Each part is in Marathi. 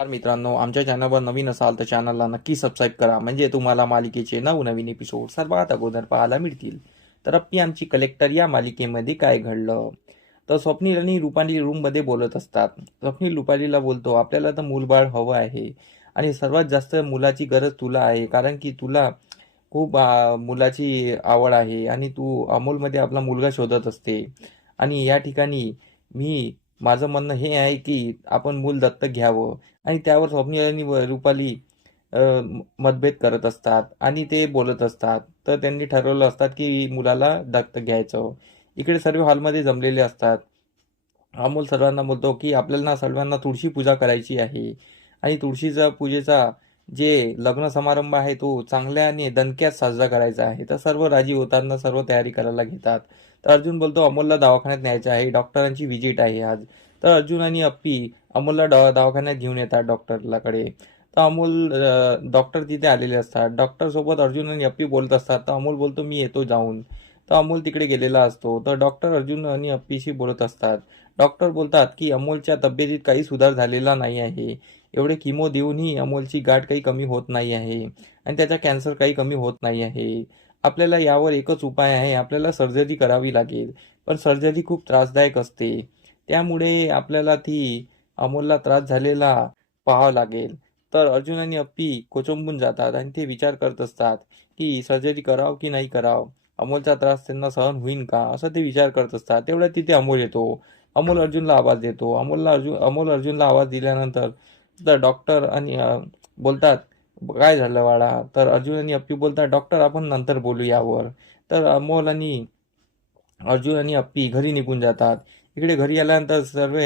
नमस्कार मित्रांनो, आमच्या चॅनलवर नवीन असाल तर चॅनलला नक्की सबस्क्राईब करा, म्हणजे तुम्हाला मालिकेचे नवनवीन एपिसोड सर्वात अगोदर पाहायला मिळतील. तर अप्पी आमची कलेक्टर या मालिकेमध्ये काय घडलं? तर स्वप्नील आणि रुपाली रूममध्ये बोलत असतात. स्वप्नील रुपालीला बोलतो, आपल्याला तर मूलबाळ हवं आहे आणि सर्वात जास्त मुलाची गरज तुला आहे, कारण की तुला खूप मुलाची आवड आहे आणि तू अमोलमध्ये आपला मुलगा शोधत असते. आणि या ठिकाणी माझं म्हणणं हे आहे की आपण मूल दत्तक घ्यावं. आणि त्यावर स्वप्नील आणि रुपाली मतभेद करत असतात आणि ते बोलत असतात. तर त्यांनी ठरवलं असतात की मुलाला दत्तक घ्यायचं. इकडे सर्व हॉलमध्ये जमलेले असतात. अमोल सर्वांना बोलतो की आपल्याला ना सर्वांना तुळशी पूजा करायची आहे आणि तुळशीचा पूजेचा जे लग्न समारंभ आहे तो चांगल्या आणि दणक्यात साजरा करायचा आहे. तर सर्व राजी होताना सर्व तयारी करायला घेतात. तर अर्जुन बोलतो अमोलला दवाखान्यात न्यायचं आहे, डॉक्टरांची व्हिजिट आहे आज. तर अर्जुन आणि अप्पी अमोलला दवाखान्यात घेऊन येतात डॉक्टरलाकडे. तर डॉक्टर तिथे आलेले असतात. डॉक्टर सोबत अर्जुन आणि अप्पी बोलत असतात. तर अमोल बोलतो मी येतो जाऊन. तर अमोल तिकडे गेलेला असतो. तर डॉक्टर अर्जुन आणि अप्पीशी बोलत असतात. डॉक्टर बोलतात की अमोलच्या तब्येतीत काही सुधार झालेला नाही आहे. एवढे किमो देऊनही अमोलची गाठ काही कमी होत नाही आहे आणि त्याचा कॅन्सर काही कमी होत नाही आहे. आपल्याला यावर एकच उपाय आहे, आपल्याला सर्जरी करावी लागेल. पण सर्जरी खूप त्रासदायक असते. त्यामुळे आपल्याला ती अमोलला त्रास झालेला पाहावं लागेल. तर अर्जुन आणि अप्पी कोचंबून जातात आणि ते विचार करत असतात की सर्जरी करावं की नाही करावं. अमोलचा त्रास त्यांना सहन होईल का, असं ते विचार करत असतात. तेवढ्यात तिथे अमोल येतो. अमोल अर्जुनला आवाज देतो. अमोल अर्जुनला आवाज दिल्यानंतर तर डॉक्टर आणि बोलतात काय झालं बाळा. तर अर्जुन आणि अप्पी बोलतात डॉक्टर आपण नंतर बोलू यावर. तर अर्जुन आणि अप्पी घरी निघून जातात. इकडे घरी आल्यानंतर सर्व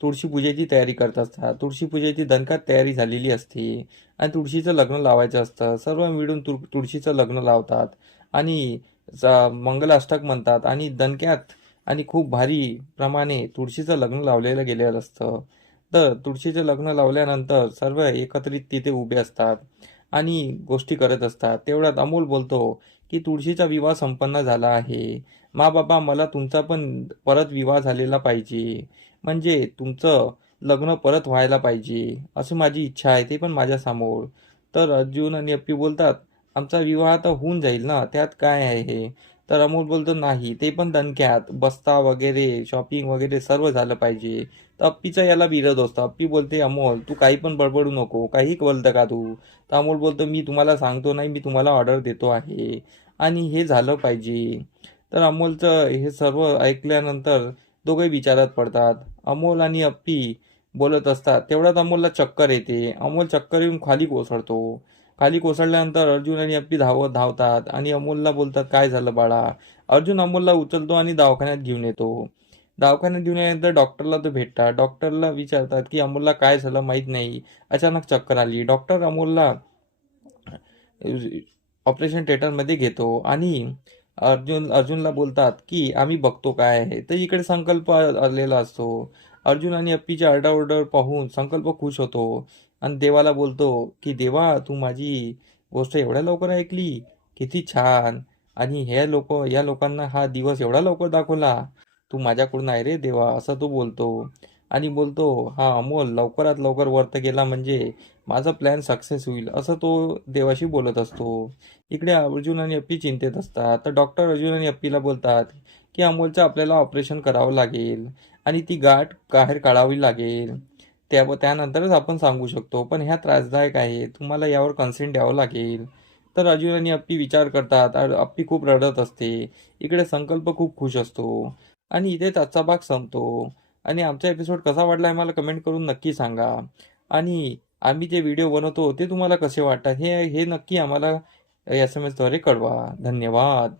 तुळशी पूजेची तयारी करत असतात. तुळशी पूजेची दणकात तयारी झालेली असते आणि तुळशीचं लग्न लावायचं असतं. सर्व मिळून तुळशीचं लग्न लावतात आणि मंगलाष्टक म्हणतात आणि दणक्यात आणि खूप भारी प्रमाणे तुळशीचं लग्न लावलेलं गेलेलं असतं. तर तुळशीचं लग्न लावल्यानंतर सर्व एकत्रित तिथे उभे असतात आणि गोष्टी करत असतात. तेवढ्यात अमोल बोलतो की तुळशीचा विवाह संपन्न झाला आहे. मा बाबा मला तुमचा पण परत विवाह झालेला पाहिजे, म्हणजे तुमचं लग्न परत व्हायला पाहिजे अशी माझी इच्छा आहे, ते पण माझ्यासमोर. तर अर्जुन आणि अप्पी बोलतात आमचा विवाह तर होऊन जाईल ना, त्यात काय आहे. तर अमोल बोलतो नाही, ते पण दणक्यात बस्ता वगैरे शॉपिंग वगैरे सर्व झालं पाहिजे. तर अप्पीचा याला विरोध असतो. अप्पी बोलते अमोल तू काही पण बडबडू नको, काही बोलतं का तू. तर अमोल बोलतो मी तुम्हाला सांगतो नाही, मी तुम्हाला ऑर्डर देतो आहे आणि हे झालं पाहिजे. तर अमोलचं हे सर्व ऐकल्यानंतर दोघे विचारात पडतात. अमोल आणि अप्पी बोलत असतात. तेवढ्यात अमोलला चक्कर येते. अमोल चक्कर येऊन खाली कोसळतो. खाली कोसळल्यानंतर अर्जुन आणि अप्पी धावतात आणि अमोलला बोलतात काय झालं बाळा. अर्जुन अमोलला उचलतो आणि दवाखान्यात घेऊन येतो. दवाखान्यात घेऊन आल्यानंतर डॉक्टरला तो भेटतात. डॉक्टरला विचारतात की अमोलला काय झालं माहीत नाही, अचानक चक्कर आली. डॉक्टर अमोलला ऑपरेशन थिएटरमध्ये घेतो आणि अर्जुनला बोलतात की आम्ही बघतो काय आहे. तर इकडे संकल्प आलेला असतो. अर्जुन आणि अप्पीची आरडाओरड पाहून संकल्प खुश होतो आणि देवाला बोलतो की देवा तू माझी गोष्ट एवढ्या लवकर ऐकली, किती छान. आणि या लोकांना हा दिवस एवढा लवकर दाखवला, तू माझ्याकडून आहे रे देवा, असं तो बोलतो. आणि बोलतो हा अमोल लवकरात लवकर वरत गेला म्हणजे माझा प्लॅन सक्सेस होईल, असं तो देवाशी बोलत असतो. इकडे अर्जुन आणि अप्पी चिंतेत असतात. तर डॉक्टर अर्जुन आणि अप्पीला बोलतात की अमोलचं आपल्याला ऑपरेशन करावं लागेल आणि ती गाठ बाहेर काढावी लागेल. त्यानंतरच आपण सांगू शकतो, पण ह्या त्रासदायक आहे, तुम्हाला यावर कन्सेंट द्यावं लागेल. तर अर्जुन आणि अप्पी विचार करतात. अप्पी खूप रडत असते. इकडे संकल्प खूप खुश असतो आणि इथेच आजचा भाग संपतो. आणि आमचा एपिसोड कसा वाटला आहे मला कमेंट करून नक्की सांगा. आणि आम्ही जे व्हिडिओ बनवतो ते तुम्हाला कसे वाटतात हे हे नक्की आम्हाला SMS द्वारे कळवा. धन्यवाद.